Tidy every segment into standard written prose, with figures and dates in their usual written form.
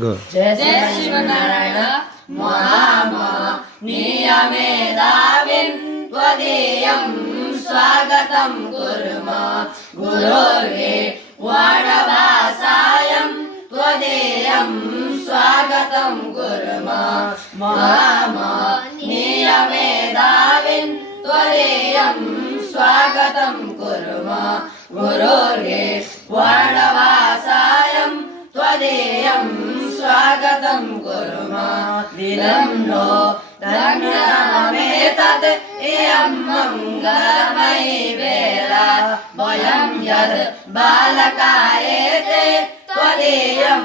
जय श्रीमन्नारायण महामहनीयमेधाविन् त्वदीयं स्वागतं कुर्मः गुरोर्वे वाणवासायं त्वदीयं स्वागतं कुर्मः महामहनीयमेधाविन् त्वदीयं स्वागतं कुर्मः गुरोर्वे वाणवासायं त्वदीयं स्वागतं कुर्मः दिनं नो धन्यमेतत् इयं मङ्गलमयी वेला वयं यद् बालकायेते त्वदीयं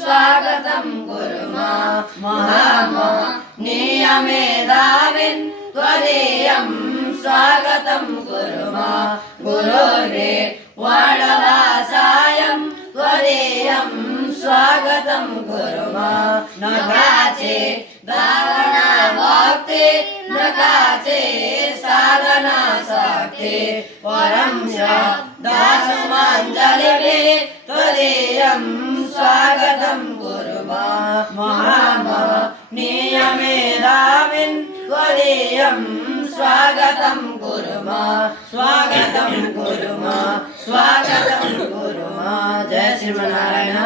स्वागतं कुर्मः महामहनीयमेधाविन् त्वदीयं स्वागतं कुर्मः गुरोर्वे वाणवासायं त्वदीयं स्वागतं कुर्मः न काचे धारणा भक्ति न काचे साधना शक्ति परं दासमञ्जलिभिः त्वदीयं स्वागतं कुर्मः महामहनीयमेधाविन् त्वदीयं स्वागतं कुर्मः स्वागतं कुर्मः स्वागतं कुर्मः। जय श्रीमन्नारायण।